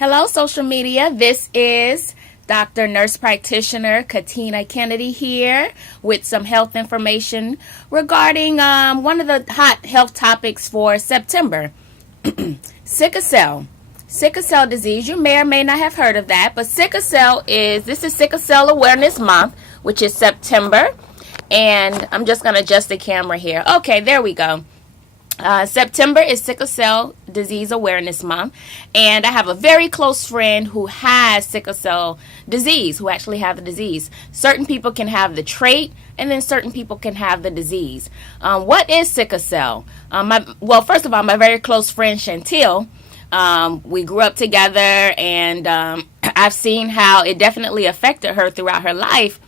Hello, social media. This is Dr. Nurse Practitioner Katina Kennedy here with some health information regarding one of the hot health topics for September. Sickle cell. Sickle cell disease. You may or may not have heard of that, but this is Sickle Cell Awareness Month, which is September. And I'm just going to adjust the camera here. Okay, there we go. September is Sickle Cell Disease Awareness Month, and I have a very close friend who has sickle cell disease, who actually have the disease. Certain people can have the trait, and then certain people can have the disease. What is sickle cell? First of all, my very close friend Chantel, we grew up together, and I've seen how it definitely affected her throughout her life.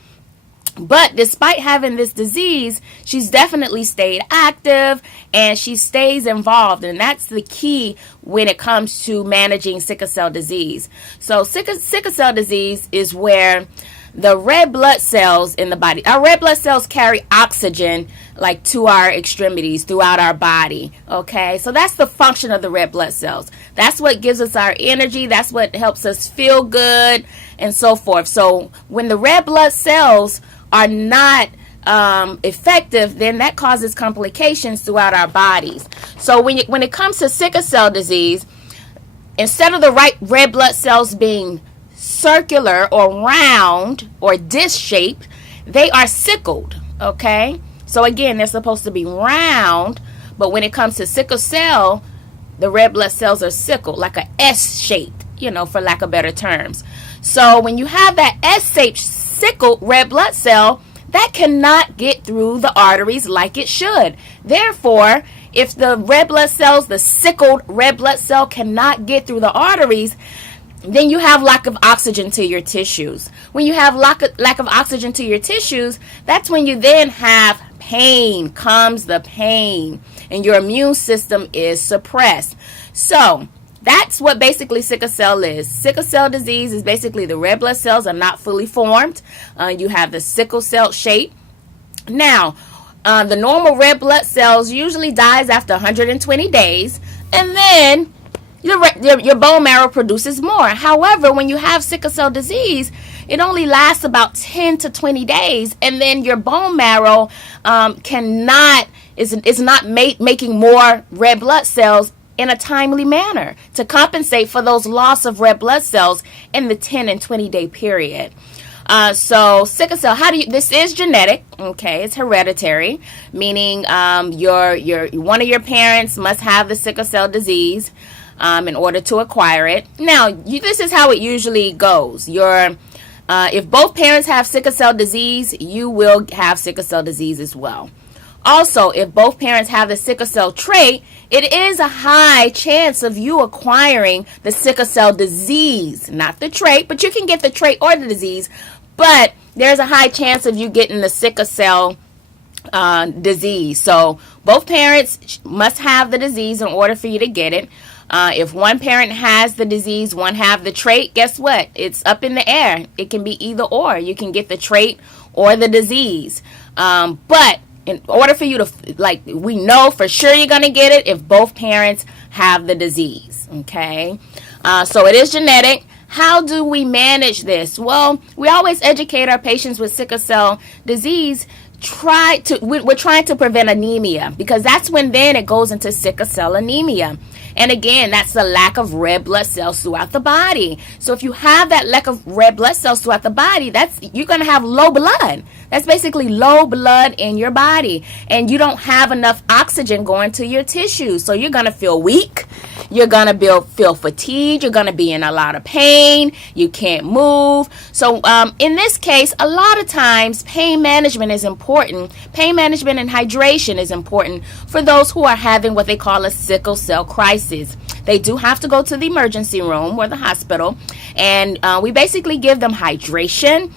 But despite having this disease, she's definitely stayed active and she stays involved. And that's the key when it comes to managing sickle cell disease. So sickle cell disease is where the red blood cells in the body, our red blood cells carry oxygen like to our extremities throughout our body. Okay, so that's the function of the red blood cells. That's what gives us our energy. That's what helps us feel good and so forth. So when the red blood cells are not effective, then that causes complications throughout our bodies. So when it comes to sickle cell disease, instead of the red blood cells being circular or round or disc-shaped, they are sickled, okay? So again, they're supposed to be round, but when it comes to sickle cell, the red blood cells are sickled, like a S-shaped, for lack of better terms. So when you have that S-shaped sickled red blood cell, that cannot get through the arteries like it should. Therefore, if the red blood cells, the sickled red blood cell cannot get through the arteries, then you have lack of oxygen to your tissues. When you have lack of oxygen to your tissues, that's when you then have pain, comes the pain, and your immune system is suppressed. So that's what basically sickle cell is. Sickle cell disease is basically the red blood cells are not fully formed. You have the sickle cell shape. Now, the normal red blood cells usually dies after 120 days, and then your bone marrow produces more. However, when you have sickle cell disease, it only lasts about 10 to 20 days, and then your bone marrow is not making more red blood cells in a timely manner to compensate for those loss of red blood cells in the 10 and 20 day period. So sickle cell, this is genetic, okay? It's hereditary, meaning your one of your parents must have the sickle cell disease in order to acquire it. Now, this is how it usually goes. If both parents have sickle cell disease, you will have sickle cell disease as well. Also, if both parents have the sickle cell trait, it is a high chance of you acquiring the sickle cell disease. Not the trait, but you can get the trait or the disease. But there's a high chance of you getting the sickle cell disease. So both parents must have the disease in order for you to get it. If one parent has the disease, one have the trait, guess what? It's up in the air. It can be either or. You can get the trait or the disease. But in order for you to, we know for sure you're going to get it if both parents have the disease, okay? So it is genetic. How do we manage this? Well, we always educate our patients with sickle cell disease. We're trying to prevent anemia, because that's when then it goes into sickle cell anemia. And again, that's the lack of red blood cells throughout the body. So if you have that lack of red blood cells throughout the body, you're going to have low blood. That's basically low blood in your body. And you don't have enough oxygen going to your tissues. So you're going to feel weak. You're going to feel fatigued. You're going to be in a lot of pain. You can't move. So in this case, a lot of times pain management is important. Pain management and hydration is important for those who are having what they call a sickle cell crisis. They do have to go to the emergency room or the hospital, and we basically give them hydration,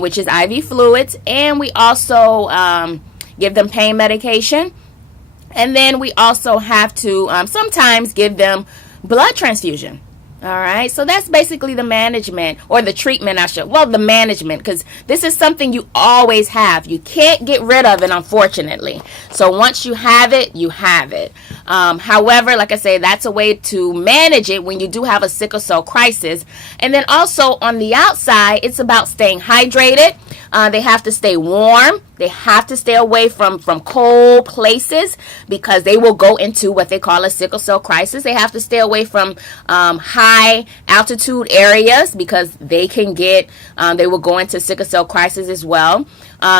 which is IV fluids, and we also give them pain medication, and then we also have to sometimes give them blood transfusion. All right, so that's basically the management, or the treatment, the management, because this is something you always have. You can't get rid of it, unfortunately. So once you have it, you have it. However, like I say, that's a way to manage it when you do have a sickle cell crisis. And then also on the outside, it's about staying hydrated. They have to stay warm. They have to stay away from cold places because they will go into what they call a sickle cell crisis. They have to stay away from high altitude areas because they can they will go into sickle cell crisis as well.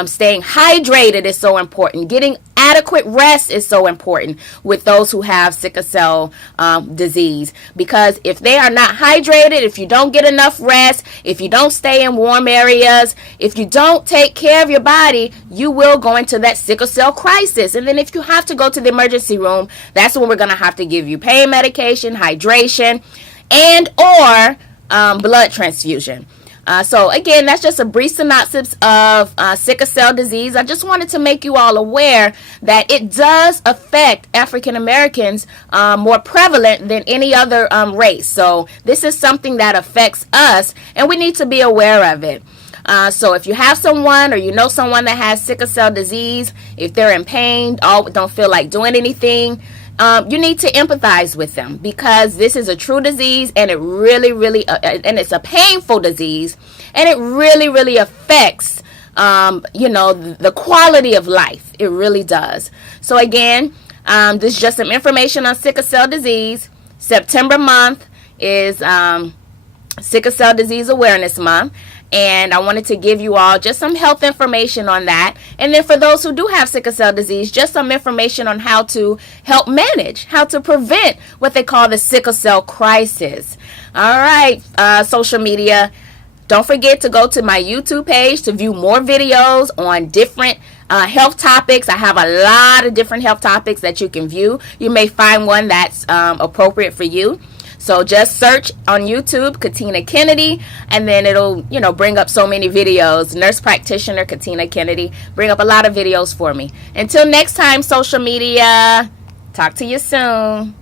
Staying hydrated is so important. Getting adequate rest is so important with those who have sickle cell disease, because if they are not hydrated, if you don't get enough rest, if you don't stay in warm areas, if you don't take care of your body, you will go into that sickle cell crisis. And then if you have to go to the emergency room, that's when we're going to have to give you pain medication, hydration, and or blood transfusion. So again, that's just a brief synopsis of sickle cell disease. I just wanted to make you all aware that it does affect African Americans more prevalent than any other race. So this is something that affects us, and we need to be aware of it. So if you have someone or you know someone that has sickle cell disease, if they're in pain, don't feel like doing anything, you need to empathize with them, because this is a true disease, and it really, and it's a painful disease, and it really affects, the quality of life. It really does. So again, this is just some information on sickle cell disease. September month is Sickle Cell Disease Awareness Month. And I wanted to give you all just some health information on that. And then for those who do have sickle cell disease, just some information on how to help manage, how to prevent what they call the sickle cell crisis. All right, social media. Don't forget to go to my YouTube page to view more videos on different health topics. I have a lot of different health topics that you can view. You may find one that's appropriate for you. So just search on YouTube, Katina Kennedy, and then it'll, bring up so many videos. Nurse Practitioner Katina Kennedy. Bring up a lot of videos for me. Until next time, social media. Talk to you soon.